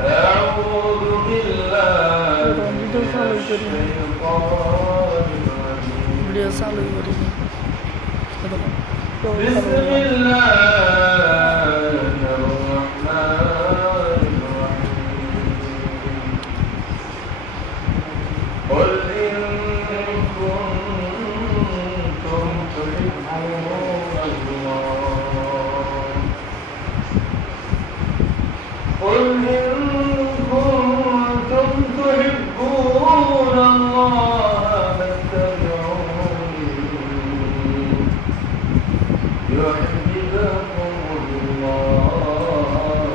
أعوذ بالله من الشيطان الرجيم بسم الله الرحمن الرحيم قل إن كنتم تحبون الله قل إن كنتم تحبون الله فاتبعوني يحببكم الله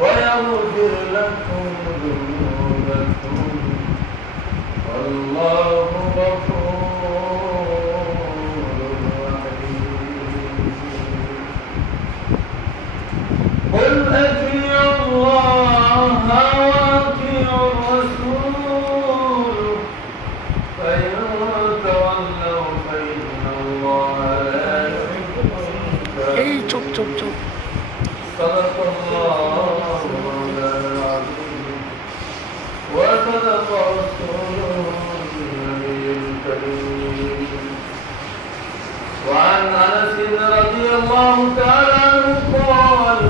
ويغفر لكم ذنوبكم والله غفور رحيم قل أطيعوا الله وأطيعوا الرسول فإن تولوا فإن الله لا يحب المعتدين صدق الله العظيم وصدق رسوله النبي الكريم وعن أنس رضي الله تعالى عنه قال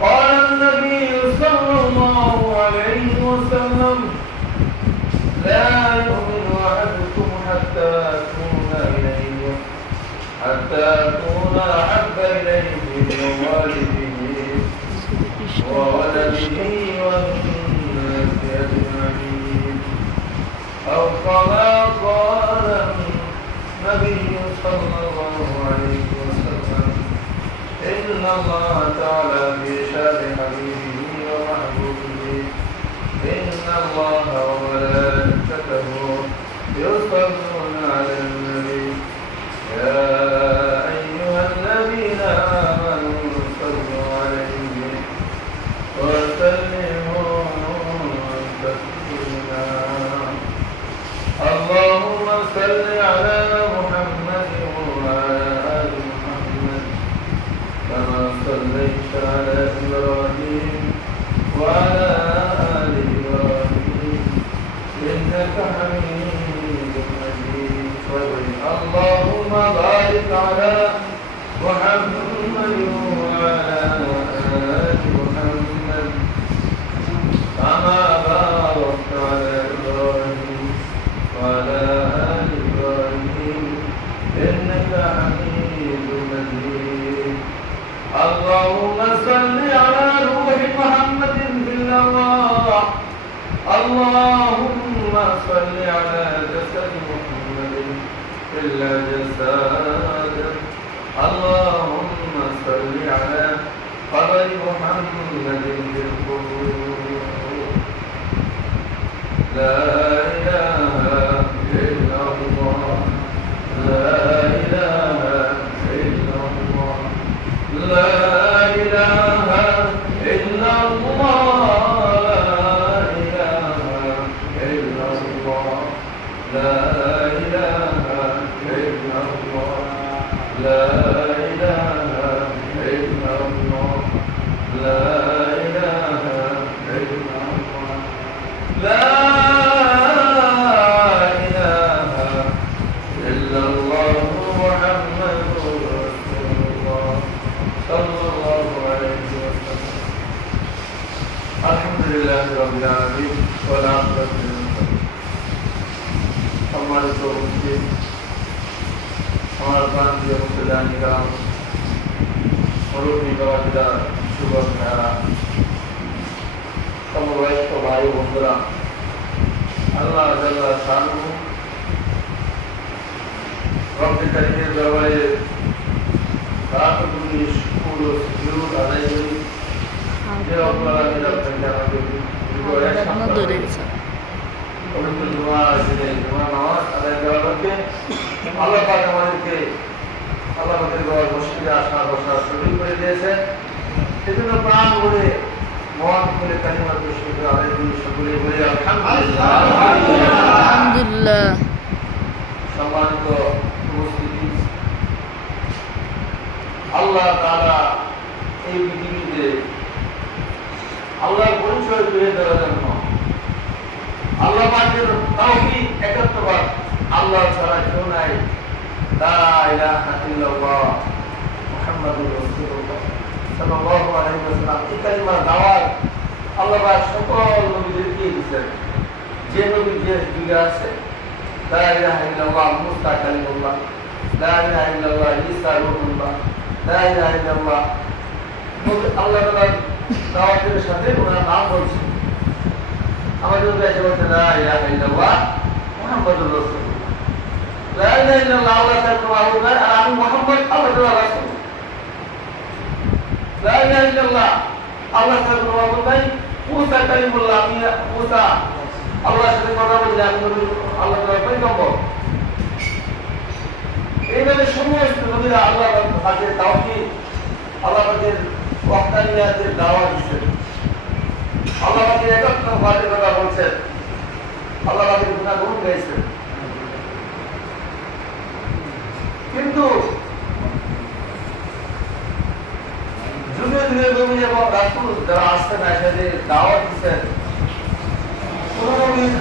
قال النبي صلى الله عليه وسلم لا يؤمن أحدكم حتى أكون أحب إليه من والده وولده والناس أجمعين أو كما قال النبي صلى الله عليه وسلم إن الله تعالى في شأن حبيبه ومحبوبه إن الله وملائكته يصلون على النبي يا أيها الذين آمنوا صلوا عليه وسلموا تسليما اللهم صل على محمد وعلى آل محمد كما صليت على إبراهيم وعلى آل إبراهيم إنك حميد مجيد اللهم بارك على محمد وعلى آل محمد كما باركت على إبراهيم وعلى آل إبراهيم إنك حميد مجيد اللهم صل على روح محمد في الأرواح اللهم صل على جسد محمد في الأجساد اللهم صل على قبر محمد في القبور لا إله إلا الله لا إله إلا الله لا إله إلا الله لا إله إلا الله لا إله إلا الله لا إله إلا الله لا إله إلا الله محمد رسول الله صلى الله عليه وسلم الحمد لله رب العالمين والعاقبة للمتقين সম্মানিত উপস্থিত আমার প্রান্তীয় মুসলিমরা মুরব্বী বাবাজিরা যুবক ভাইয়েরা সমবয়স্ক ভাই বন্ধুরা আল্লাহ জাল্লা শানহু রব্বুল কারীমের দরবারে রাতগুলি শুকর ও সুজুদ আদায় করি যে রব্বুল আলামিন আপনাকে আমাদের পবিত্র জুমার দিনে জুমার নামাজ আদায় করা করতে আল্লাহ পাক আমাদেরকে আল্লাহ পাকের ঘর মসজিদে আসা বসা সুযোগ করে দিয়েছেন সেজন্য প্রাণ ভরে মন খুলে কালিমা তসবিহ আদায় করি সকলে বলে আলহামদুলিল্লাহ। সম্মানিত উপস্থিতি, আল্লাহ তাআলা এই পৃথিবীতে আল্লাহর পরিচয় তুলে দেওয়ার জন্য, আল্লাহ পাকের তাওহীদ একাত্মবাদ, আল্লাহ ছাড়া কেউ নাই, লা ইলাহা ইল্লাল্লাহ মুহাম্মাদুর রাসূলুল্লাহ সাল্লাল্লাহু আলাইহি ওয়াসাল্লাম, এই কালিমার দাওয়াত আল্লাহ পাক সকল নবীদেরকে দিয়েছেন। যে নবী যে যুগে আছে, লা ইলাহা ইল্লাল্লাহ মুসা কালিমুল্লাহ, লা ইলাহা ইল্লাল্লাহ ঈসা রূহুল্লাহ, লা ইলাহা ইল্লাল্লাহ আল্লাহ তাআলার দাওয়াতের সাথে ওনার নাম বলছে। আমাদের কাছে বলছে লা ইলাহা ইল্লাল্লাহ মুহাম্মাদুর রাসূলুল্লাহ, লা ইলাহা ইল্লাল্লাহ আল্লাহ তাআলা মাহবুব আর আমি মুহাম্মদ আল্লাহর রাসূল, লা ইলাহা ইল্লাল্লাহ আল্লাহ তাআলা মাহবুব ভাই মুসা কালিমুল্লাহ, আমি মুসা আল্লাহর সাথে কথা বলছি, আমি আল্লাহ তাআলার পয়গম্বর। এইভাবে সমস্ত নবীরা আল্লাহ পাকের তাওহীদ, আল্লাহ পাকের ওয়াহদানিয়াতের দাওয়াত দিচ্ছেন, আল্লাহ পাকের একাত্মবাদের কথা বলছেন, আল্লাহ পাকের গুণাগুণ গাইছেন। কিন্তু যুগে যুগে নবী এবং রাসূল যারা আসছেন এসে দাওয়াত দিচ্ছেন, কোন নবীর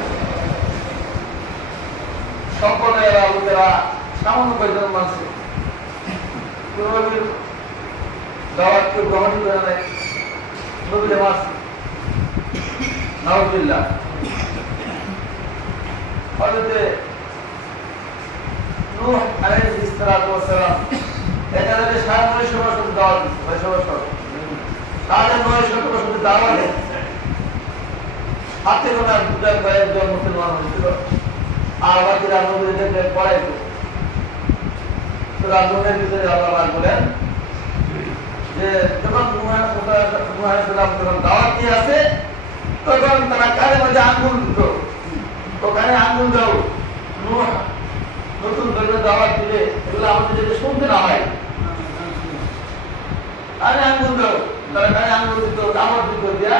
সম্প্রদায়ের লোকেরা সামান্য কয়েকজন মানছে, কোন নবীর দাওয়াত কেউ গ্রহণই করে নাই, নবীরা মানছে। নাউযুবিল্লাহ। হযরতে নূহ আলাইহিস সালাতু ওয়াস সালাম 1900 বছর দাওয়াত দিয়েছে, 900 বছর 950 বছর দাওয়াত দিয়েছে। হাতে গোনা দুজন কয়েকজন মুসলমান হয়েছিল, আর বাকিরা নবীদেরকে পড়াইতো। সূরা নূহের ভিতরে আল্লাহ বলেন যে যখন নূহ আলাইহিস সালাম যখন দাওয়াত দিয়ে আসে, তখন তারা কানে মধ্যে আঙ্গুল দিত, ওখানে আঙ্গুল দাও, নূহ নতুন করে দাওয়াত দিলে এগুলো আমাদের যদি শুনতে না হয়, কানে আঙ্গুল দাও, তারা কানে আঙ্গুল দিত, দাওয়াত দিত, দিয়া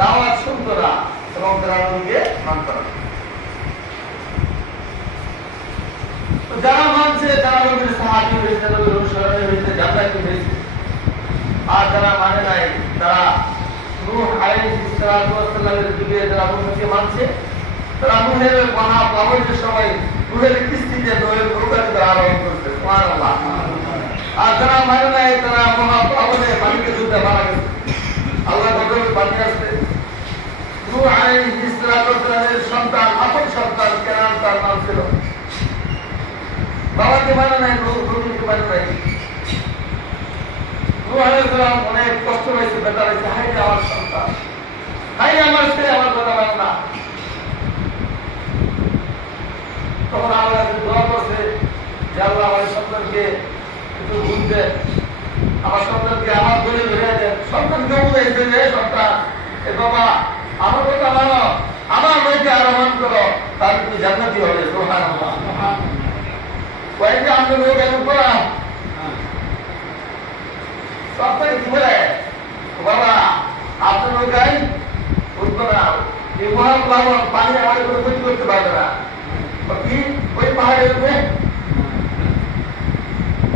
দাওয়াত শুনতো না এবং তারা নবীকে মানত না। যারা মানছে তারা নবীর সাহাবী হয়েছে, নবীর অনুসরণে হয়েছে, জান্নাতি হয়েছে। আর যারা মানে নাই, তারা নূহ আলাইহিস সালাতু ওয়াস সালামের যুগে যারা নূহকে মানছে, তারা নূহের মহাপ্লাবনের সময় নূহের কিস্তিতে নূহের নৌকাতে তারা আরোহণ করছে। সুবহানাল্লাহ। আর যারা মানে নাই, তারা মহাপ্লাবনে পানিতে ডুবে মারা গেছে। আল্লাহ গজবে পানি আসছে। নূহ আলাইহিস সালাতু ওয়াস সালামের সন্তান, আপন সন্তান কেনান, তার নাম ছিল। বাবাকে মানে নাই, নবীকে মানে নাই। নূহ আলাইহিস সালাম অনেক কষ্ট হয়েছে, বেটা হয়েছে, হাই আমার সন্তান, হাই আমার ছেলে, আমার কথা মানে না। তখন আল্লাহ দোয়া করছে যে আল্লাহ আমার সন্তানকে একটু বুঝ দেন, আমার সন্তানকে আমার গলে ধরে দেন। সন্তানকে বুঝাইছে যে সন্তান, এ বাবা আমার কথা মানো, আমার মেয়েকে আরোহণ করো, তার তুমি জান্নাতি হবে। সুবহানাল্লাহ। কয়েকটা আমাদের লোক এখন পড়াও, সবটাই কি বলে বাবা আপনার নৌকায় উঠবো না, এই মহাপ্লাবন পানি আমাদের কোনো ক্ষতি করতে পারবে না। কি ওই পাহাড়ে উঠবে,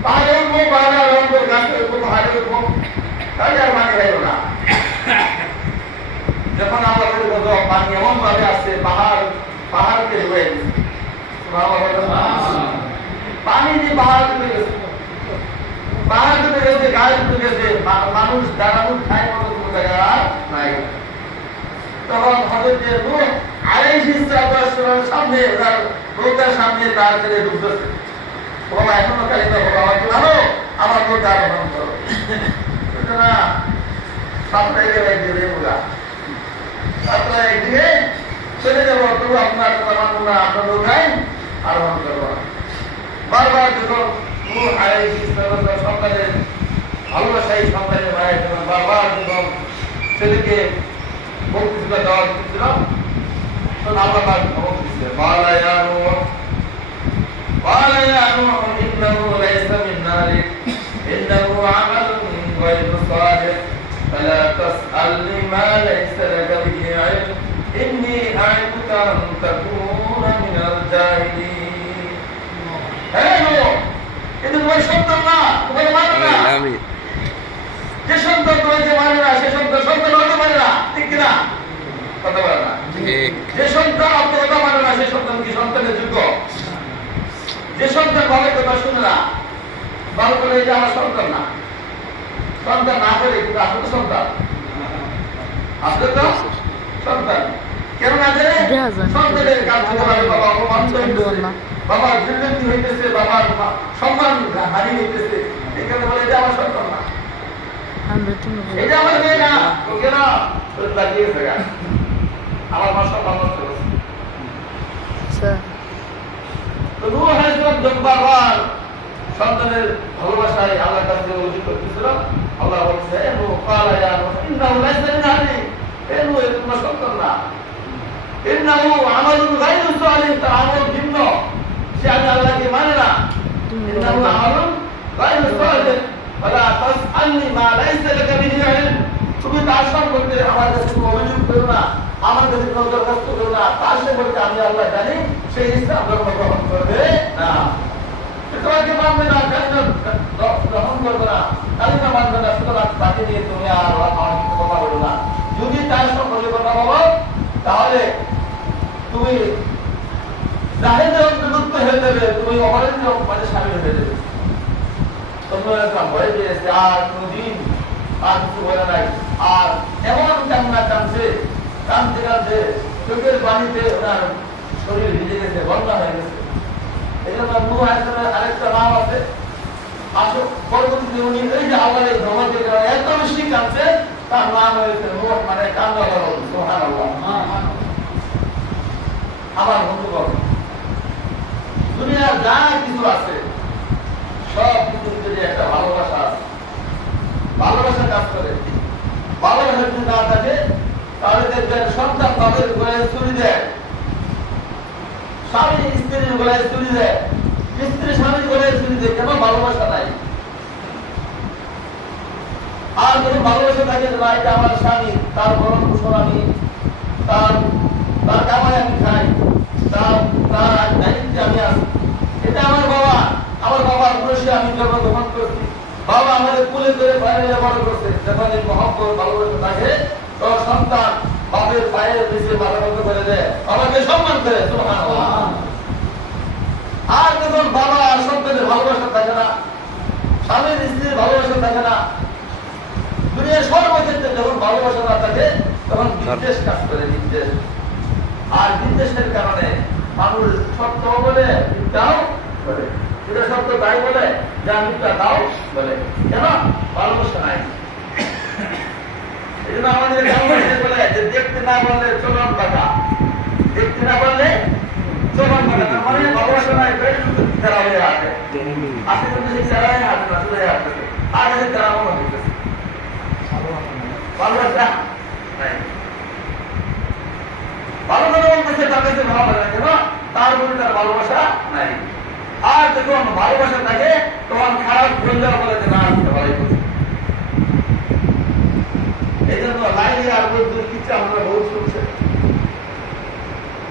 পাহাড়ে উঠবো, পাহাড়ে আরোহণ করে গাছে উঠবো, পাহাড়ে উঠবো, তাহলে আর পানি খাইব না। যখন আমরা বলি কত পানি এমন ভাবে আসছে, পাহাড়কে ডুবে গেছে, পানি দিয়ে পাহাড় ডুবে গেছে, পাহাড় ডুবে গেছে, গাছ ডুবে গেছে, মানুষ দাঁড়ানো খায় মতো কোনো জায়গা নাই। তখন হযরতে নূহ আলাইহিস সালামের সামনে, তার নৌকার সামনে তার ছেলে ডুবতেছে। বাবা এখনো কালিমা বলো, আমাকে ভালো, আমার নৌকা আরোহণ করো না। সাতটা এগিয়ে একদিকে বোঝা, সাতটা একদিকে চলে যাবো, তবু আপনার মানব না, আপনার নৌকায় আরোহণ করবো না। বারবার যখন নূহ আলাইহিস সালামের সন্তানের ভালোবাসাই সন্তানের মায়ের যখন বারবার যখন ছেলেকে বলতেছিল, দাওয়াত দিচ্ছিল, তখন আল্লাহ পাক খবর দিচ্ছে, ক্বালা ইয়া নূহ ইন্নাহু লাইসা মিন নারিক, ইন্নাহু আমালুন গায়রু সালিহ, ফালা তাসআলনি মা লাইসা লাকা বিহি ইলম, ইন্নী আ'ইদুকা আন তাকুনা মিনাল জাহিলিন। হে নূহ, এটা তোমার সন্তান না, তোমার মানে না। যে সন্তান তোমাকে মানে না, সে সন্তান সন্তান হতে পারে না, ঠিক কিনা? কথা বলে না। যে সন্তান আপনার কথা মানে না, সে সন্তান কি সন্তানের যোগ্য? যে সন্তান বাবার কথা শুনে না, বাবা বলে এটা আমার সন্তান না, সন্তান না করে কিন্তু আসলে তো সন্তান, আসলে তো সন্তান। কেন না জানে? সন্তানের কাজ করে বাবা অপমান হইতেছে, বাবার বিলন্তি হইতেছে, বাবার সম্মান হারি হইতেছে, এখানে বলে এটা আমার সন্তান না, এটা আমার মেয়ে না। ওকে না লাগিয়েছে গা, আমার মা সম্মান নষ্ট করছে। তো নূহ আলাইহিস সালাম বারবার সন্তানের ভালোবাসায় আল্লাহর কাছে অভিযোগ করতেছিল। আল্লাহ বলছে নূহ ক্বালা ইয়া নূহ ইন্নাহু লাইসা মিন আহলি, এ নূহ এটা তোমার সন্তান না, ইন্নাহু আমালুন গায়রু সালিহ, তার আমল ভিন্ন, সে আমি আল্লাহকে মানে না। ইন্নাহু আমালুন গায়রু সালিহ ওয়ালা তাসআলনি মা লাইসা লাকা বিহি ইলম, তুমি তার সম্পর্কে আমার কাছে কোনো অভিযোগ করো না, আমার কাছে কোনো দরখাস্ত করো না, তার সম্পর্কে আমি আল্লাহ জানি, সেই ইসলাম ধর্ম গ্রহণ করবে না। তোমাকে মানবে না, গ্রহণ করবে না, কালিমা মানবে না, সুতরাং তাকে নিয়ে তুমি আর আমার সাথে কথা বলো না। যদি তার সম্পর্কে কথা বলো তাহলে তুমি জাহেদের অন্তর্ভুক্ত হয়ে যাবে, তুমি অপরাধীর মাঝে সামিল হয়ে যাবে। তোমরা ভয় পেয়েছে, আর কোনদিন আর কিছু বলে নাই। আর এমন কান্না কাঁদছে, কাঁদতে কাঁদতে চোখের পানিতে ওনার শরীর ভিজে গেছে, বন্যা হয়ে গেছে। এই জন্য নূহ আলাইহিস সালামের আরেকটা নাম আছে, আসো পরবর্তীতে উনি এই যে আল্লাহর এই ধর্মকে এত বেশি কাঁদছে, তার নাম হয়েছে নূহ, মানে কান্দাওয়ালা নবী। সুবহানাল্লাহ। আমার বন্ধুগণ, দুনিয়ার যা কিছু আছে সব কিছুর যদি একটা ভালোবাসা আছে, ভালোবাসা কাজ করে। ভালোবাসা যদি না থাকে তাহলে দেখবেন সন্তান বাবার গলায় ছুরি দেয়, স্বামী স্ত্রীর গলায় ছুরি দেয়, স্ত্রী স্বামীর গলায় ছুরি দেয়, কেন? ভালোবাসা নাই। আর যদি ভালোবাসা থাকে না, এটা আমার স্বামী, তার ভরণ পোষণ আমি, তার কামাই আমি খাই, তার দায়িত্বে আমি আছি, এটা আমার বাবা, আমার বাবার বয়সে আমি জন্মগ্রহণ করছি, বাবা আমাদের কুলে করে বাইরে বড় করছে। যখন এই মহব্বত ভালোবাসা থাকে তো সন্তান বাপের পায়ের নিচে মাথা নত করে দেয়, বাবাকে সম্মান করে। সুবহানাল্লাহ। আর যখন বাবা আর সন্তানের ভালোবাসা থাকে না, স্বামীর স্ত্রীর ভালোবাসা থাকে না, দুনিয়ার সর্বক্ষেত্রে যখন ভালোবাসা না থাকে তখন বিদ্বেষ কাজ করে, বিদ্বেষ। আর বিদ্বেষের কারণে মানুষ সত্য বলে মিথ্যাও বলে, এটা সত্য তাই বলে, যা মিথ্যা তাও বলে। কেন? ভালোবাসা নাই। এই জন্য আমাদের বলে যে দেখতে না বললে চলন টাকা, দেখতে না বললে চলন টাকা, মানে ভালোবাসা নাই, তারা হয়ে আসে আসে, কিন্তু সেই চারাই আসে না, চলে আসতেছে, আর এসে তারা মনে হইতেছে ভালোবাসা নাই। ভালো কথা বলতেছে, তার কাছে ভালো লাগে, কেন? তার প্রতি তার ভালোবাসা নাই। আর যখন ভালোবাসা থাকে তখন খারাপ ভুল যাওয়া বলে যে না ভালোই করছে। এই জন্য লাইলি আর বন্ধুর ইচ্ছা আমরা বহু শুনছে,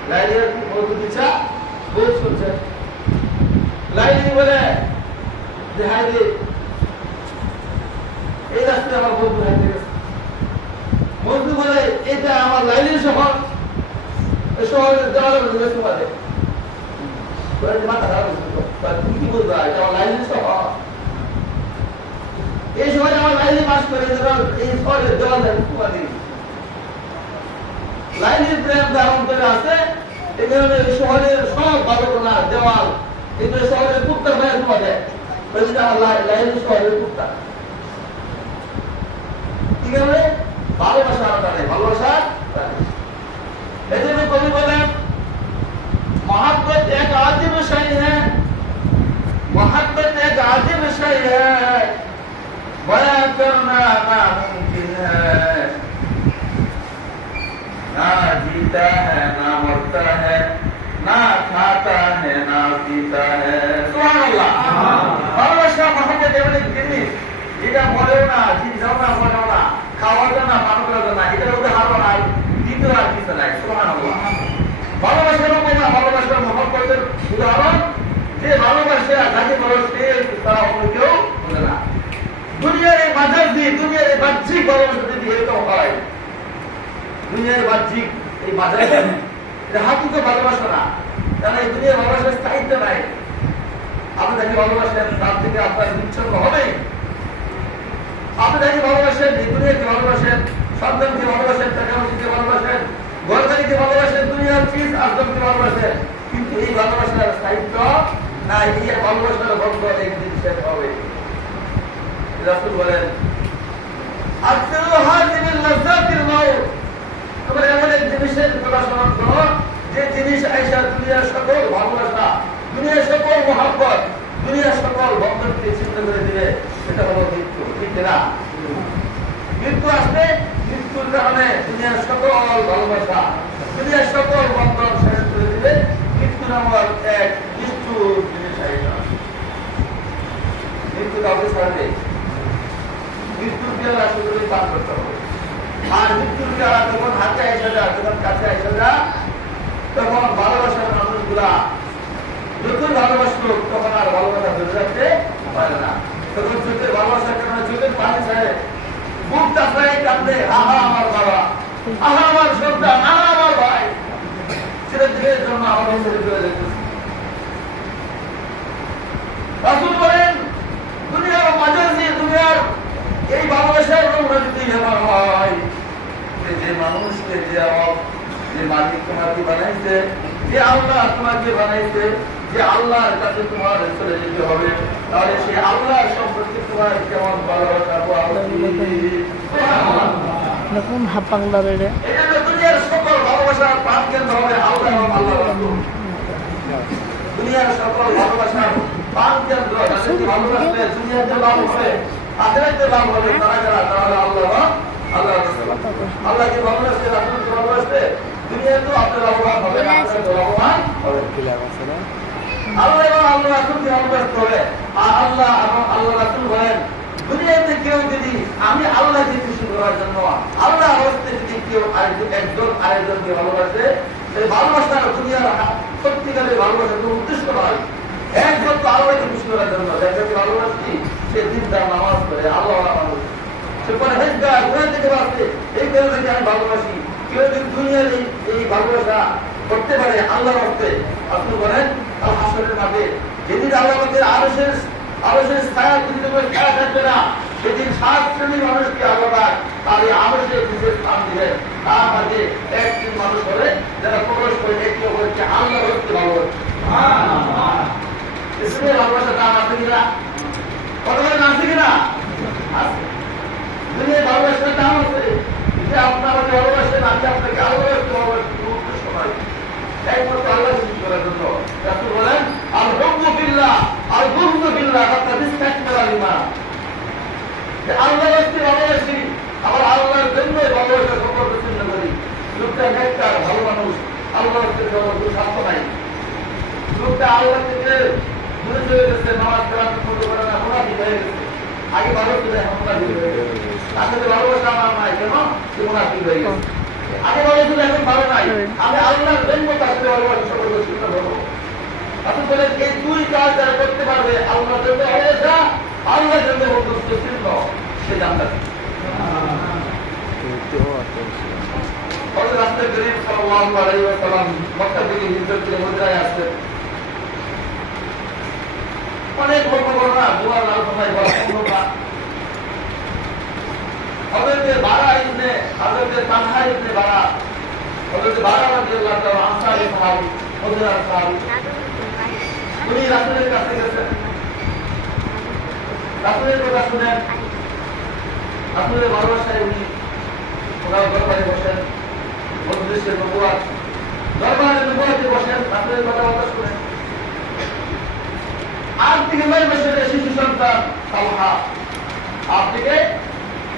লাইলি আর বন্ধুর ইচ্ছা বহু শুনছে। লাইলি বলে যে হাইলে এই রাস্তায় আমার বন্ধু হাইতে গেছে, বন্ধু বলে এটা আমার লাইলির শহর, এই শহরের দেওয়ালে বেশি বাদে মাথা খারাপ তুমি কি বলবা, এটা আমার লাইলির শহর, এই শহরে আমার লাইলি বাস করে, এই শহরের দেওয়ালে লাইলির প্রেম ধারণ করে আছে। এই কারণে শহরের সব বালকনা দেওয়াল এগুলো শহরের কুত্তার ভাইয়া তোমা দেয়, আমার লাইলির শহরের কুত্তা। কি কারণে? ভালোবাসা আলাদা নেই, ভালোবাসা। এই জন্য কবি বলেন मोहब्बत एक आजिब शय है, मोहब्बत एक आजिब शय है, बयां करना नामुमकिन है, ना जीता है ना मरता है, ना खाता है ना पीता है। सुभान अल्लाह। भालोबासा मोहब्बत এমন এক জিনিস যেটা মরেও না, জিনিসও না, মরেও না, খাওয়াও না, পান করাও না, এটার মধ্যে হারও নাই, দ্বিতীয় আর কিছু নাই। সুবহান আল্লাহ। ভালোবাসার উপমা, ভালোবাসার মহব্বতের উদাহরণ, যে ভালোবাসা যাকে বলো সে তারা অন্য কেউ বলে না। দুনিয়ার এই মাঝার দিয়ে দুনিয়ার বাহ্যিক ভালোবাসা যদি এরকম হয়, দুনিয়ার বাহ্যিক এই বাজারে এটা হাকিকত ভালোবাসা না, কারণ এই দুনিয়ার ভালোবাসার স্থায়িত্ব নাই। আপনি যাকে ভালোবাসেন তার থেকে আপনার বিচ্ছন্ন হবেই। আপনি যাকে ভালোবাসেন, এই দুনিয়াকে ভালোবাসেন, সন্তানকে ভালোবাসেন, টাকা-পয়সাকে ভালোবাসেন, ঘরবাড়িকে ভালোবাসেন, দুনিয়ার চিজ আসবাবকে ভালোবাসেন, কিন্তু এই ভালোবাসার স্থায়িত্ব না, এই ভালোবাসার বন্ধ একদিন শেষ হবে। রাসূল বলেন, তোমার এমন এক জিনিসের কথা স্মরণ করো যে জিনিস আইসা দুনিয়ার সকল ভালোবাসা, দুনিয়ার সকল মহব্বত, দুনিয়ার সকল বন্ধনকে ছিন্ন করে দিবে। সেটা হলো মৃত্যু। ঠিক না? মৃত্যু আসবে, মৃত্যুর কারণে দুনিয়ার সকল ভালোবাসা, দুনিয়ার সকল বন্ধন শেষ করে দিবে। মৃত্যু নামক এক নিষ্ঠুর জিনিস আইসা, মৃত্যু কাউকে ছাড়বে। মৃত্যুর পেয়ালা আসলে পান করতে হবে। আর মৃত্যুর পেয়ালা যখন হাতে আইসা যা, যখন কাছে আইসা যা, তখন ভালোবাসার মানুষগুলা যতই ভালোবাসলো তখন আর ভালোবাসা ধরে রাখতে পারে না। তখন চোখের ভালোবাসার কারণে চোখের পানি ছাড়ে, বুক চাপড়াই কাঁদে, আহা আমার বাবা, আহা আমার সন্তান, আহা আমার ভাই, সেটা দিনের জন্য আমাদের ছেড়ে চলে যেতেছে। রাসূল বলেন, দুনিয়ার মাঝাজি, দুনিয়ার এই ভালোবাসার রোগটা যদি এমন হয় যে মানুষকে, যে মালিক তোমাকে বানাইছে, যে আল্লাহ তোমাকে বানাইছে, যে আল্লাহর কাছে তোমার চলে যেতে হবে, তাহলে সে আল্লাহ সম্পর্কে তোমার কেমন ভালোবাসা দুনিয়ার সকল ভালোবাসার প্রাণ কেন্দ্র হবে আল্লাহ এবং আল্লাহ রাসূল। দুনিয়ার সকল ভালোবাসার প্রাণ কেন্দ্র ভালোবাসবে, দুনিয়াতে লাভ হবে, আখিরাতে লাভ হবে। তারা যারা, তাহলে আল্লাহ, আল্লাহ রাসূল। আল্লাহকে ভালোবাসবে, রাসূলকে ভালোবাসবে, দুনিয়াতেও আপনার লাভবান হবে, আখিরাতেও লাভবান হবে। আল্লাহ এবং আল্লাহ রাসূলকে ভালোবাসতে হবে। আর আল্লাহ এবং আল্লাহ রাসূল বলেন, দুনিয়াতে কেউ যদি আমি আল্লাহকে খুশি করার জন্য, আল্লাহ হস্তে যদি কেউ একজন আরেকজনকে ভালোবাসে, এই ভালোবাসা দুনিয়ার সত্যিকারের ভালোবাসার কোনো উদ্দেশ্য নয়। একজন তো আল্লাহকে খুশি করার জন্য, যাকে ভালোবাসি সে দিনদার, নামাজ পড়ে, আল্লাহ মানুষ, সে পরহেজগার, গুনাহ থেকে বাঁচে, এই কারণে আমি ভালোবাসি। কেউ যদি দুনিয়ার এই ভালোবাসা করতে পারে আল্লাহর হস্তে, আপনি বলেন কাল হাসরের মাঠে যেদিন আল্লাহ আমাদের আরশের ছায়া পৃথিবীর ছায়া থাকবে না, সেদিন 7 শ্রেণীর মানুষকে আল্লাহ তার এই আরশের বিশেষ স্থান দিবেন। তার মাঝে একটি মানুষ হবে যারা প্রবেশ করে একটি অপরকে আল্লাহর হস্তে ভালোবাসে। ইসলামের ভালোবাসা দাম আছে কিনা? কতবার আছে কিনা? আছে। দুনিয়ার ভালোবাসার দাম আছে। যে আপনি আমাকে ভালোবাসেন, আমি আপনাকে আল্লাহর হস্তে ভালোবাসি, কোনো উদ্দেশ্য নয়, একমাত্র আল্লাহ খুশি করার জন্য। রাসূল বলেন, আল হুব্বু ফিল্লাহ আল বুগযু ফিল্লাহ হাত্তা তাসতাকমিলাল ঈমান। যে আল্লাহর হস্তে ভালোবাসি, আবার আল্লাহর জন্য ভালোবাসা সম্পর্ক ছিন্ন করি। লোকটা নেককার, ভালো মানুষ, আল্লাহর হস্তে ভালোবাসা স্বার্থ নাই। লোকটা আল্লাহ থেকে দূরে চলে গেছে, নামাজ কালাম ঠিক করে না, মুনাফিক হয়ে গেছে। আগে ভালো ছিল, এখন মুনাফিক হয়ে গেছে। তার সাথে ভালোবাসা আমার নাই, কেন? সে মুনাফিক হয়ে গেছে। আগে ভালো ছিল, এখন ভালো নাই। আমি আল্লাহর জন্য তার সাথে ভালোবাসা সম্পর্ক ছিন্ন করবো। আপনি বলেন, এই দুই কাজ যারা করতে পারবে, আল্লাহর জন্য ভালোবাসা, আল্লাহর জন্য বন্ধুত্ব ছিন্ন, সে জান্নাতি। রাসূল করিম সাল্লাল্লাহু আলাইহি ওয়াসাল্লাম মক্কা থেকে হিজরত করে মদিনায় আসলেন। অনেক ঘটনা দুয়ার আলোচনায় বলা সম্ভব না। হযরত বারা ইবনে তালহা ইবনে বারা, হযরত বারা রাদিয়াল্লাহু তাআলা আনসারী সাহাবী, মদিনার সাহাবী, উনি রাসূলের কাছে গেছেন। রাসূলের কথা শুনেন, রাসূলের ভালোবাসায় উনি ওনার দরবারে বসেন, মজলিসের নবুয়াত, দরবারে নবুয়াতে বসেন, রাসূলের কথাবার্তা শুনেন। আর থেকে 9 বছরের শিশু সন্তান তালহা, আর থেকে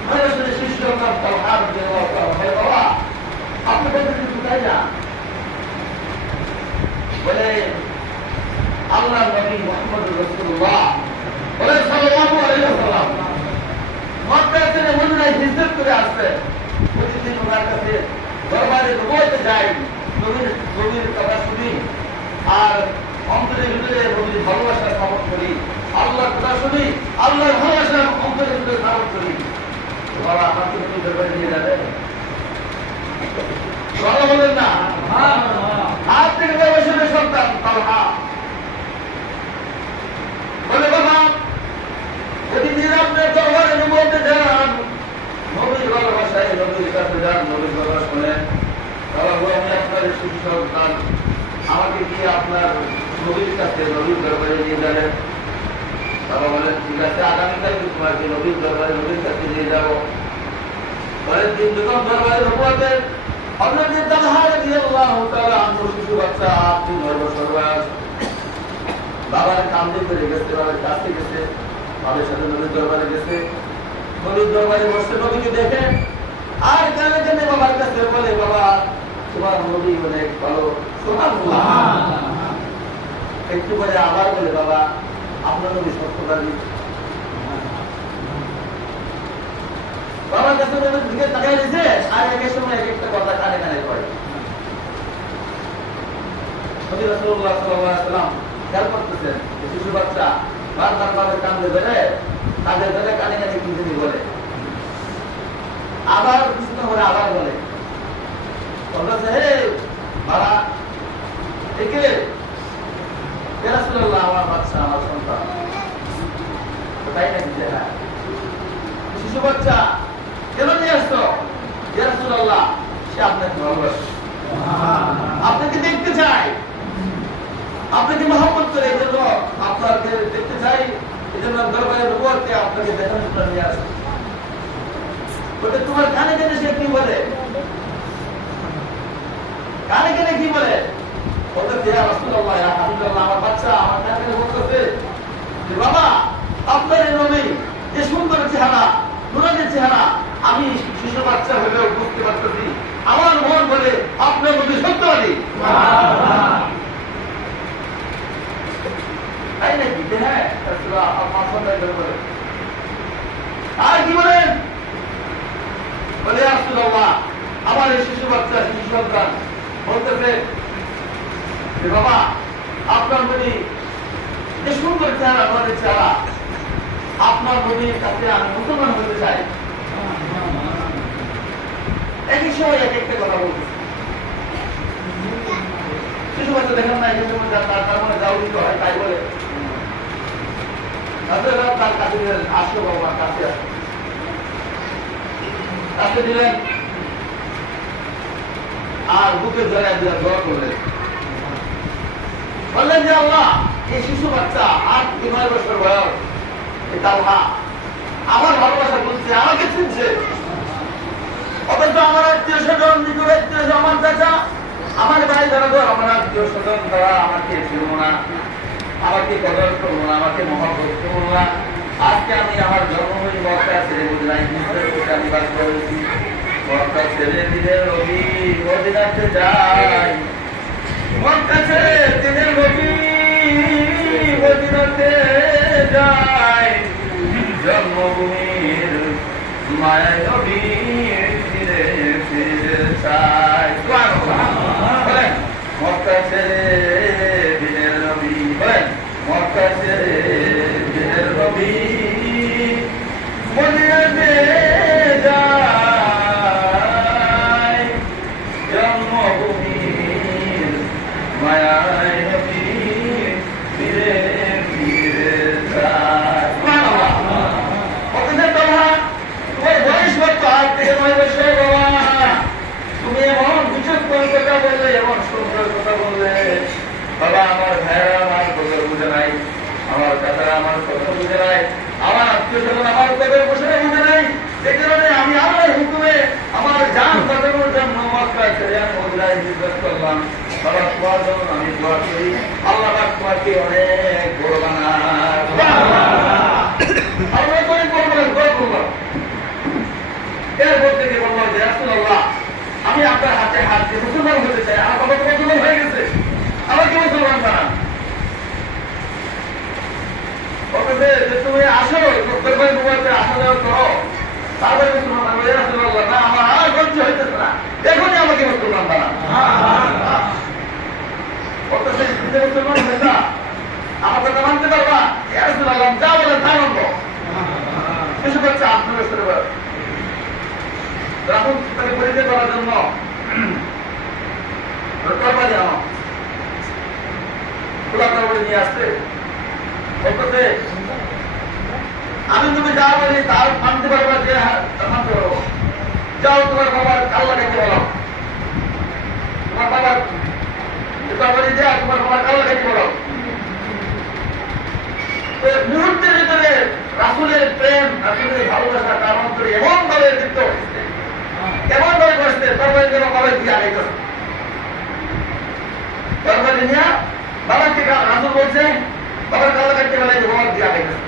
9 বছরের শিশু সন্তান তালহা রাদিয়াল্লাহু তাআলা, ভাই বাবা আপনি বলতেছেন কোথায় যান? বলে আল্লাহ নবী মুহাম্মদুর রাসূলুল্লাহ বলে সাল্লাল্লাহু আলাইহি ওয়াসাল্লাম মক্কা থেকে মদিনায় হিজরত করে আসছে। প্রতিদিন ওনার কাছে দরবারে নবুয়তে যাই, নবীর কথা শুনি, আর অন্তরের ভিতরে নবীর ভালোবাসা স্থাপন করি, আল্লাহর কথা শুনি, আল্লাহর ভালোবাসা অন্তরের ভিতরে স্থাপন করি। বাবা আমার তো নবীর দরবারে নিয়ে যাবে কথা বলেন না আজ থেকে বছরের সন্তান তালহা বলে বাবা যদি দিন আপনার দরবারে নবুয়তে যান নবীর ভালোবাসায় নবীর কাছে যান নবীর কথা শোনেন বাবা আমি আপনার শিশু সন্তান আমাকে কি আপনার নবীর কাছে নবীর দরবারে নিয়ে যাবেন বাবা বলেন ঠিক আছে আগামীকাল তোমাকে নবীর দরবারে নবীর কাছে নিয়ে যাবো বলেন দিন যখন দরবারে নবুয়তে অন্যদিন তালহা রাদিয়াল্লাহু তাআলা আনহু শিশু বাচ্চা 3 বছর বয়স বাবার কান্দে করে গেছে বাবার কাছে গেছে বাবার সাথে নবীর দরবারে গেছে নবীর দরবারে বসে নবীকে দেখে আর কানে কানে বাবার কাছে বলে বাবা তোমার নবী অনেক ভালো সুবহানাল্লাহ একটু পরে আবার বলে বাবা আপনার নবী সত্যবাদী বাবার কাছে নবীর দিকে তাকিয়ে দিয়েছে আর একের সময় এক একটা কথা কানে কানে পড়ে নবী রাসূলুল্লাহ সাল্লাল্লাহু আলাইহি ওয়াসাল্লাম খেয়াল করতেছেন শিশু বাচ্চা বারবার বাবার কান্দে ধরে তাদের ধরে কানে কানে কিন্তু বলে আবার কিছুক্ষণ পরে আবার বলে বলতেছে হে মারা একে ইয়া রাসূলুল্লাহ আমার বাচ্চা আমার সন্তান তাই নাকি হ্যাঁ শিশু বাচ্চা কেন নিয়ে আসছো ইয়া রাসূলুল্লাহ সে আপনাকে ভালোবাসে আপনাকে দেখতে চাই আপনাকে মহব্বত করে এই জন্য আপনাকে দেখতে চাই এই জন্য দরবারে নবুয়তে আপনাকে দেখার জন্য নিয়ে আসি বলে তোমার কানে কানে সে কি বলে কানে কানে কি বলে বলতে ইয়া রাসূলুল্লাহ ইয়া হাবিবাল্লাহ আমার বাচ্চা আমার কানে কানে বলতেছে যে বাবা আপনার এই নবী যে সুন্দর চেহারা নুরানি চেহারা আমি শিশু বাচ্চা হলেও বুঝতে পারতেছি আমার মন বলে আপনার নবী সত্যবাদী তাই নাকি হ্যাঁ আর কি বলেন বলে রাসূলুল্লাহ আমার এই শিশু বাচ্চা শিশু সন্তান বলতেছে যে বাবা আপনার নবী যে সুন্দর চেহারা আমাদের চেহারা আপনার নবীর কাছে আমি মুসলমান হতে চাই একই সময় এক একটা কথা বলতেছে শিশু বাচ্চা দেখেন না এই সময় তার মানে যাও দিতে হয় তাই বলে তার কাছে দিলেন আসো বাবা কাছে আসো কাছে দিলেন আর বুকে ধরে দিলেন দোয়া করলেন বললেন যে আল্লাহ এই শিশু বাচ্চা 8-9 বছর বয়স তালহা আমার ভালোবাসা বুঝছে আমাকে চিনছে অথচ আমার আত্মীয় স্বজন নিকট আত্মীয় আমার চাচা আমার ভাই যারা তো আমার আত্মীয় স্বজন তারা আমাকে চিনব না আমাকে কদর করবো না আমাকে মহব্বত করবো না আজকে আমি আমার জন্মভূমি মক্কা ছেড়ে বুঝলাই আমি বাস করেছি মক্কা ছেড়ে দিলে রবি মদিনাতে যাই মক্কা ছেড়ে দিলে রবি মদিনাতে যাই জন্মভূমির মায়ায় নবী ফিরে ফিরে চাই মক্কা ছেড়ে দিনের নবী মক্কা ছেড়ে দিনের নবী মদিনাতে যায় জন্মভূমির মায়ায় নবী ফিরে ফিরে যায় তোমার বয়স কত 8-9 বছর বাবা তুমি এমন বিচক্ষণ কথা বললে এমন সুন্দর কথা বললে বাবা আমার ভাইয়েরা আমার কথা বুঝে নাই আমার কাকারা আমার কথা বুঝে নাই আমার আত্মীয় স্বজন আমার কথা বসে বুঝে নাই এই কারণে আমি আল্লাহর হুকুমে আমার জান বাঁচানোর জন্য মক্কা ছেড়ে আমি মদিনায় হিজরত করলাম বাবা তোমার জন্য আমি দোয়া করি আল্লাহ পাক তোমাকে অনেক বড় বানায় আল্লাহ করে করবেন দোয়া করলাম এরপর থেকে বললাম যে রাসূলুল্লাহ আমি আপনার হাতে হাত দিয়ে মুসলমান হতে চাই আমার বাবা তো মুসলমান হয়ে গেছে আমাকে মুসলমান বানান বলতেছে যে তুমি আসো দরবারে নবুয়তে আসা যাওয়া করো তারপরে মুসলমান বানাবো রাসূলুল্লাহ না আমার আর সহ্য হইতেছে না এখনই আমাকে মুসলমান বানান বলতেছে যে মুসলমান হয়ে না আমার কথা মানতে পারবা রাসূলুল্লাহ যা বলেন তা মানবো শিশু বাচ্চা 8 বছরের বয়স রাসূল তাকে পরীক্ষা করার জন্য তরবারি আনো, খোলা তরবারি নিয়ে আসছে, বলতেছে আমি তুমি যা বলি তার মানতে পারবো যে মানতে পারবো, যাও তোমার বাবার কাল্লা খাইতে বলো, তোমার বাবার তরবারি দেয়া তোমার বাবার কাল্লা খাইতে বলো। মুহূর্তের ভিতরে রাসূলের প্রেম, রাসূলের ভালোবাসা তার অন্তরে এমন ভাবে দীপ্ত হয়েছে, এমন ভাবে বসতে তরবারি যেন বাবা দিয়ে আগাইতেছে, তরবারি নিয়ে বাবাকে রাসূল বলছে বাবার কাল্লা খাইতে বলে যে বাবার দিয়ে আগাইতেছে,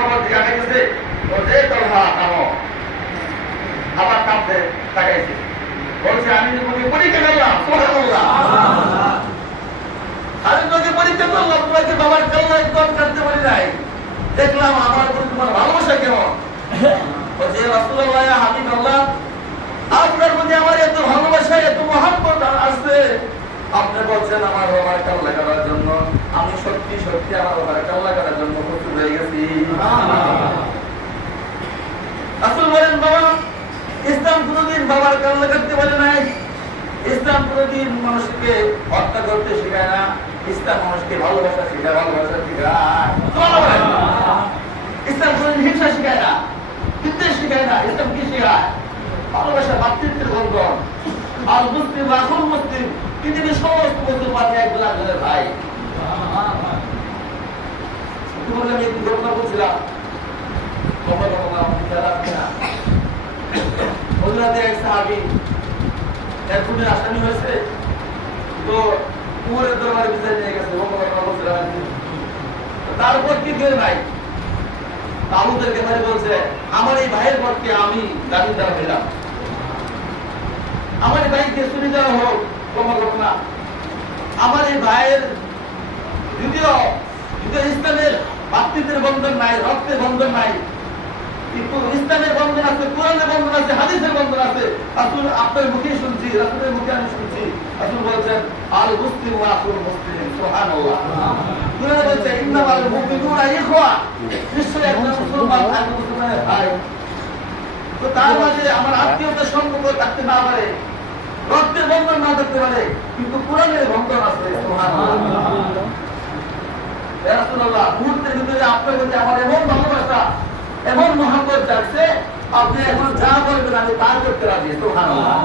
বাবার দিয়ে আগাইতেছে, বলছে তলহা থামো, আবার কাঁপতে তাকাইছে, বলছে আমি তোমাকে পরীক্ষা করলাম, সুবহানাল্লাহ, আমি তোমাকে পরীক্ষা করলাম, তোমাকে বাবার কাল্লা একদম কাটতে পারি নাই, দেখলাম আমার প্রতি তোমার ভালোবাসা কেমন। বলছে রাসূলুল্লাহ ইয়া হাবিবাল্লাহ, আপনার প্রতি আমার এত ভালোবাসা এত মহব্বত আছে, আপনি বলছেন আমার বাবার কাল্লা কাটার জন্য, আমি সত্যি সত্যি আমার বাবার কাল্লা কাটার জন্য প্রস্তুত হয়ে গেছি। রাসূল বলেন বাবা, ইসলাম কোনদিন বাবার কাল্লা কাটতে বলে নাই, ইসলাম কোনদিন মানুষকে হত্যা করতে শেখায় না, ইসলাম মানুষকে ভালোবাসা শেখায়, ভালোবাসা শেখায়। ইসলাম কোনদিন হিংসা শেখায় না, বিদ্বেষ শেখায় না, ইসলাম কি শেখায়? ভালোবাসা, ভাতৃত্বের বন্ধন। আর মুসলিম আখুল মুসলিম, পৃথিবীর সমস্ত মুসলমান একজন একজনের ভাই। আমি একটু ঘটনা বলছিলাম, এক সাহাবী এক খুনের আসামি হয়েছে, তো উমরের দরবারে বিচার নিয়ে গেছে, বলছিলাম তারপর কি কেউ নাই, তাবুদেরকে ভাই বলছে আমার এই ভাইয়ের পক্ষে আমি জামিনদার হইলাম, আমার এই ভাইকে শুনে দেওয়া হোক ক্ষমা ঘটনা, আমার এই ভাইয়ের যদিও ইসলামের ভাতৃত্বের বন্ধন নাই, রক্তের বন্ধন নাই, কিন্তু ইসলামের বন্ধন আছে, কোরআনের বন্ধন আছে, হাদিসের বন্ধন আছে। রাসূল আপনার মুখে শুনছি, রাসূলের মুখে আমি শুনছি, রাসূল বলছেন আল মুসলিম ওয়া আখুল মুসলিম, সুবহানাল্লাহ। কোরআনে বলছে ইন্নামাল মুমিনুনা ইখওয়া, নিশ্চয়ই একজন মুসলমান আরেকজন মুসলমানের ভাই। তো তার মাঝে আমার আত্মীয়তার সম্পর্ক থাকতে না পারে, রক্তের বন্ধন না থাকতে পারে, কিন্তু কোরআনের বন্ধন আছে, সুবহানাল্লাহ। ইয়া রাসূলুল্লাহ, মুহূর্তের ভিতরে আপনার প্রতি আমার এমন ভালোবাসা, এমন মহব্বত যাচ্ছে, আপনি এখন যা বলবেন আমি তা করতে রাজি, সুবহানাল্লাহ।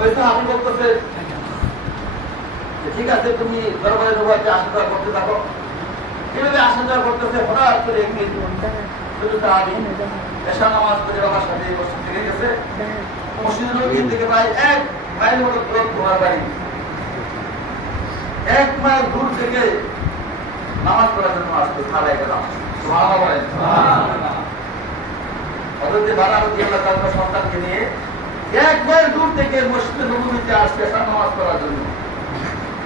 ওই সাহাবী বলতেছে ঠিক আছে তুমি দরবারে নবুয়তে আসা যাওয়া করতে থাকো। এভাবে আসা যাওয়া করতেছে, হঠাৎ করে একদিন শুধু সাহাবী এশা নামাজ পড়ে বাবার সাথে মসজিদ থেকে গেছে, মসজিদ নববী থেকে প্রায় 1 মাইল মতো দূর তোমার বাড়ি, 1 মাইল দূর থেকে নামাজ পড়ার জন্য আসতো সাহাবায়ে কেরাম, সুবহানাল্লাহ বলেন। হযরত বারা রাদিয়াল্লাহু তাআলা সন্তানকে নিয়ে 1 মাইল দূর থেকে মসজিদ নববীতে আসছে এশা নামাজ পড়ার জন্য।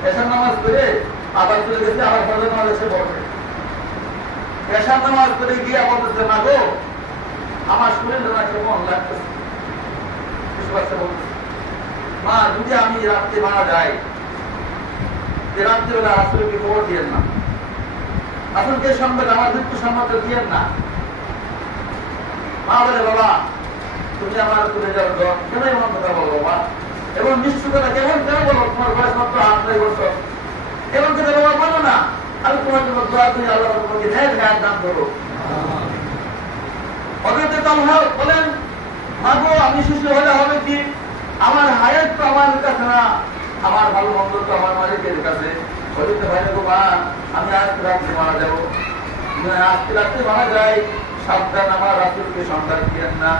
এশা নামাজ পড়ে আবার চলে গেছে, আবার ফজর নামাজ এসে পড়বে। এশা নামাজ পড়ে গিয়ে বলতেছে না গো আমার শরীরটা না কেমন লাগতেছে, মা যদি আমি রাত্রে মারা যাই, রাত্রিবেলা রাসূলকে খবর দিয়েন না, রাসূলকে সংবাদ আমার মৃত্যু সংবাদ দিয়েন না। মা বলে বাবা তুমি আমার চলে যাওয়ার দর কেন এমন কথা বলো বাবা, এবং নিশ্চয়তা কেমন কেন বলো, তোমার বয়স মাত্র 8 বছর, এমন কথা বাবা বলো না, আমি তোমার জন্য দোয়া করি আল্লাহ তোমাকে নেক হায়াত দান করো। হযরত তালহা বলেন মাগো আমি সুস্থ হলে হবে কি, আমার হায়াত তো আমার কাছে না, আমার ভালো মন্দ তো আমার মালিকের কাছে। বলিতে ভাই গো মা আমি আজকে রাত্রে মারা যাবো, আজকে রাত্রে মারা যাই, সাবধান আমার রাসূলকে সন্তান দিয়েন না,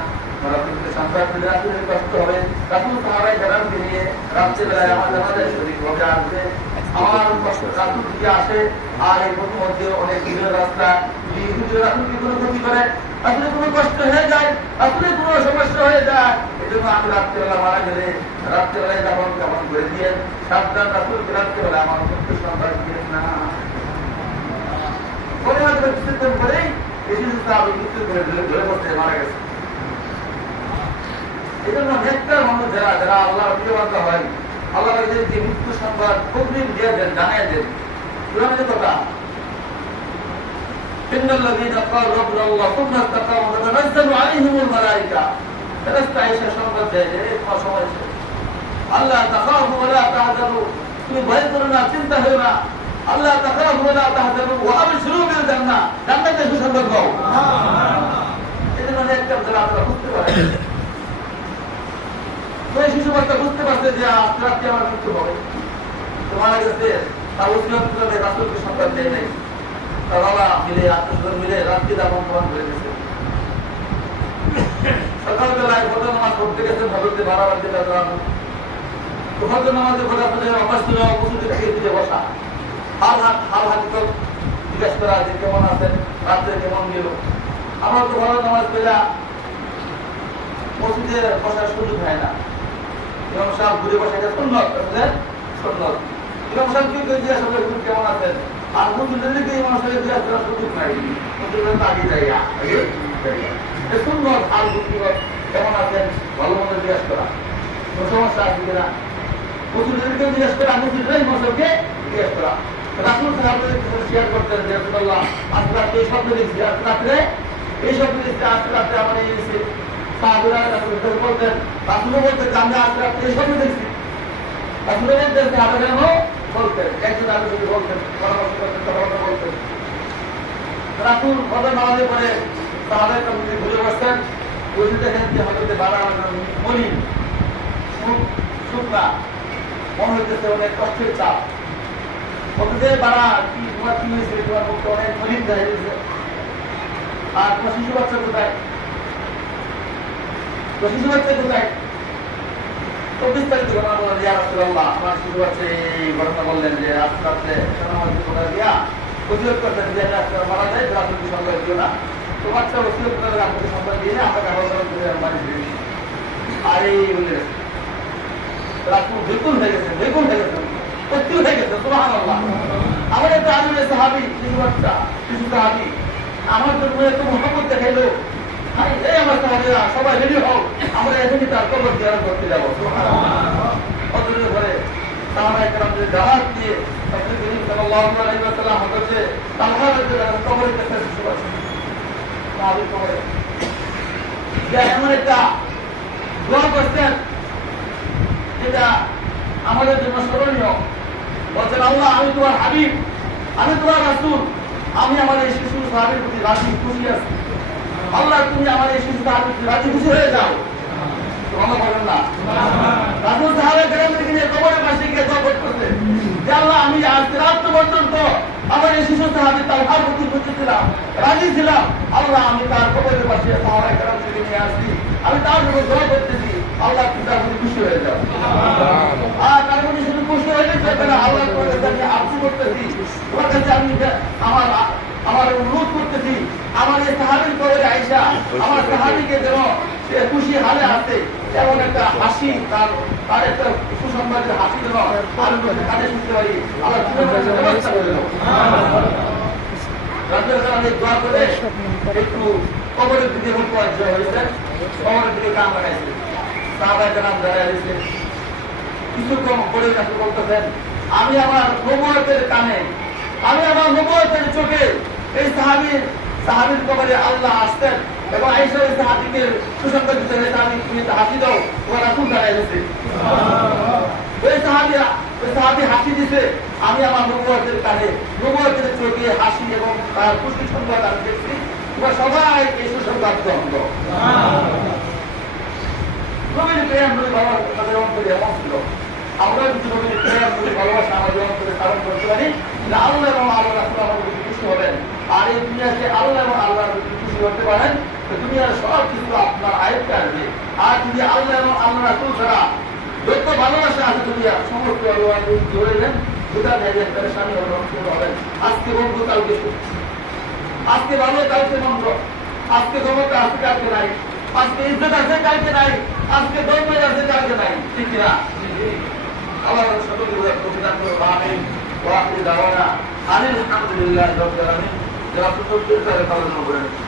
রাসূলকে সন্তান দিলে রাসূলের কষ্ট হবে। রাসূল সাহাবায়ে কেরামকে নিয়ে রাত্রিবেলায় আমার জানাজায় শরীক হবে আসবে, আমার কষ্ট রাসূল দিকে আসে, আর এই মধ্যে অনেক দূরের রাস্তা, এই দূরে রাসূলকে কোনো ক্ষতি করে, রাসূলের কোনো কষ্ট হয়ে যায়, রাসূলের কোনো সমস্যা হয়ে যায়, এজন্য আমি রাত্রিবেলা মারা গেলে রাত্রিবেলায় দাফন কাফন করে দিয়ে সাবধান রাসূলকে রাত্রিবেলা আমার মৃত্যু সন্তান দিয়েন না। পরে হয়তো কিছুক্ষণ পরেই এসে সাহাবী মৃত্যু করে ধরে বসে মারা গেছে। এই জন্য নেককার মানুষ যারা যারা আল্লাহর প্রিয় বান্দা হয়, আল্লাহ যে মৃত্যু সংবাদ অগ্রিম দিয়ে দেন, জানিয়ে দেন। কোরআনের কথা ইন্নাল্লাযীনা ক্বালু রাব্বুনা আল্লাহ সুম্মা ইসতাকামু তাতানাজ্জালু আলাইহিমুল মালায়েকা। ফেরেশতা এসে সংবাদ দেয় যে তোমার সময় শেষ। আল্লাহ তাখাফু ওয়া লা তাহজানু, তুমি ভয় করো না, চিন্তা করো না। আল্লাহ তাখাফু ওয়া লা তাহজানু ওয়া আবশিরু বিল জান্নাহ, জান্নাতের সুসংবাদ দাও। এটা মানে একটা যারা আপনারা বুঝতে পারেন। ওই শিশু বাচ্চা বুঝতে পারছে যে আজ রাতে আমার মৃত্যু হবে, তো মারা গেছে, তার ওসিয়ত করে রাসূলকে সংবাদ দেয় নাই। তার বাবা মিলে আত্মীয়স্বজন মিলে রাত্রি দাপন করে গেছে। সকালবেলায় ফজর নামাজ পড়তে গেছেন হযরতে বারার রাদিয়াল্লাহু আনহু। তো ফজর নামাজে পড়া পড়ে অভ্যাস ছিল মসজিদে থেকে বসা, হাল হাত জিজ্ঞেস করা যে কেমন আছেন, রাত্রে কেমন গেল। আমার তো ফজর নামাজ পেলা মসজিদে বসার সুযোগ হয় না। ইমাম সাহেব ঘুরে বসে গেছে সুন্নত, সুন্নত। ইমাম সাহেব কি জিজ্ঞাসা করে কেমন আছেন, আর মসজিদের দিকে ইমাম সাহেব জিজ্ঞাসা করার সুযোগ নাই, মসজিদের আগে যাইয়া সুন্নত। আর কেমন আছেন ভালো মতো জিজ্ঞাসা করা, কোন সমস্যা আছে কিনা মসজিদেরকেও জিজ্ঞাসা করা, মসজিদের ইমাম সাহেবকে জিজ্ঞাসা করা। রাসূল সাহাবাদের শেয়ার করতেন যে রাসূলুল্লাহ আজকে রাতে এই স্বপ্ন দেখছি, আজকে রাত্রে এই স্বপ্ন দেখছি, আজকে রাত্রে আমার এই হয়েছে। সাহাবারা রাসূলকে বলতেন, রাসূল বলতেন আমি আজকে রাত্রে এই স্বপ্ন দেখছি। রাসূল বলতেন সাহাবারাও বলতেন, একজন আরেকজনকে বলতেন, পরামর্শ করতেন, কথাবার্তা বলতেন। রাসূল ফজর নামাজের পরে সাহাবায়ে কেরাম ঘুরে বসতেন, বসে দেখেন যে হযরতে বারা মলিন শুকনা, মনে হইতেছে অনেক কষ্টের চাপ। বলতে বারা কি তোমার কি হয়েছে, তোমার মুখটা অনেক মলিন দেখা গেছে, আর তোমার শিশু বাচ্চা কোথায়, শিশু বাচ্চা কোথায়? তো বিস্তারিত ঘটনা বললেন, ইয়া রাসূলুল্লাহ আমার শিশু বাচ্চা এই ঘটনা বললেন যে আজকে রাত্রে নামাজে কোথায় দিয়া ওসিয়ত করতেন যে আজকে মারা যায়, রাসূলকে সংবাদ দিও না। তো বাচ্চা ওসিয়ত করে রাসূলকে সংবাদ দিয়ে আমরা কাগজ করে মারি দিই। আর এই বলে রাসূল বেকুল হয়ে গেছেন, বেকুল হয়ে গেছেন, অস্থির হয়ে গেছেন। সুবহানাল্লাহ। আমার একটা আজমের সাহাবী, শিশু বাচ্চা, শিশু সাহাবী আমার জন্য এত মহব্বত দেখাইলো, এই আমার সাহাবীরা সবাই রেডি হও, আমরা এখনই তার কবর জিয়ারত করতে যাবো। ফজরের পরে সাহাবায়ে কেরামদের দাওয়াত দিয়ে রাসূল করিম সাল্লাল্লাহু আলাইহি ওয়াসাল্লাম হযরতে তালহা রাদিয়াল্লাহু আনহু কবরের কাছে শিশু বাচ্চা সাহাবীর কবরে যা এমন একটা দোয়া করতেন যেটা আমাদের জন্য স্মরণীয়। বলছেন, আল্লাহ আমি তোমার হাবিব, আমি তোমার রাসূল, আমি আমার এই শিশু সাহাবীর প্রতি রাজি খুশি আছি। আল্লাহ তুমি আমার এই শিশু সাহাবীর প্রতি রাজি খুশি হয়ে যাও। তোমরা বলেন না রাসূল সাহাবায়ে কেরামকে নিয়ে কবরের পাশে গিয়ে দোয়া করতেছে যে আল্লাহ আমি আজ রাত পর্যন্ত আমার এই শিশু সাহাবী তালহার প্রতি খুশি ছিলাম, রাজি ছিলাম। আল্লাহ আমি তার কবরের পাশে সাহাবায়ে কেরামকে নিয়ে আসছি, আমি তার জন্য দোয়া করতেছি, আল্লাহ তুমি তার প্রতি খুশি হয়ে যাও। আর তার প্রতি শুধু খুশি হয়ে যাবে না, আল্লাহ তোমার কাছে আমি আরজি করতেছি, তোমার কাছে আমি আমার অনুরোধ করতেছি, আমার এই সাহাবীর কবরে আয়েশা আমার সাহাবীকে যেন সে খুশি হালে আছে এমন একটা হাসি, তার একটা সুসংবাদের হাসি যেন আমি কানে শুনতে পারি, আল্লাহ তুমি ব্যবস্থা করে দাও। রাসূল সাল্লাল্লাহু দোয়া করে একটু কবরের দিকে মুখবাজ্য হয়েছে, কবরের দিকে কান লাগাইছে। সাহাবায়ে কেরাম দাঁড়ায় রয়েছে, কিছু কম করে রাসূল বলতেছেন, আমি আমার নবুয়তের কানে, আমি আমার নবুয়তের চোখে এই সাহাবীর কবরে আল্লাহ আসতেন এবং আয়েশা ওই সাহাবীকে সুসংবাদ দিতেন, সাহাবী তুমি হাসি দাও, তোমার রাসূল দাঁড়ায় রয়েছে। ওই সাহাবী হাসি দিছে, আমি আমার নবুয়তের কানে, নবুয়তের চোখে হাসি এবং তার পুষ্টি সংবাদ আমি দেখছি, তোমরা সবাই এই সুসংবাদ গ্রহণ করো। নবীর প্রেম নবীর ভালোবাসা তাদের অন্তরে এমন ছিল, আমরা যদি নবীর প্রেম নবীর ভালোবাসা আমাদের অন্তরে ধারণ করতে পারি, আল্লাহ এবং আল্লাহ রাসূল আমাদের খুশি হবেন। আর এই দুনিয়াতে আল্লাহ এবং আল্লাহ যদি খুশি হতে পারেন তো দুনিয়ার সব কিছু আপনার আয়ত্তে আসবে। আর যদি আল্লাহ এবং আল্লাহ রাসূল ছাড়া যত ভালোবাসা আছে দুনিয়ার সমস্ত ধরে নেন, দুটা জায়গায় পেরেশানি হবেন। আজকে বন্ধু কালকে সুখ, আজকে ভালো কালকে মন্দ, আজকে ক্ষমতা আছে কালকে নাই, আজকে ইজ্জত আছে কালকে নাই, আজকে দৌলত আছে কালকে নাই, ঠিক না? আল্লাহ সকলকে প্রতিদান করো। আমিন। ওয়া আখিরু দাওয়ানা আলহামদুলিল্লাহি রাব্বিল আলামিন। যারা সুযোগ পেয়েছে তারা করেন।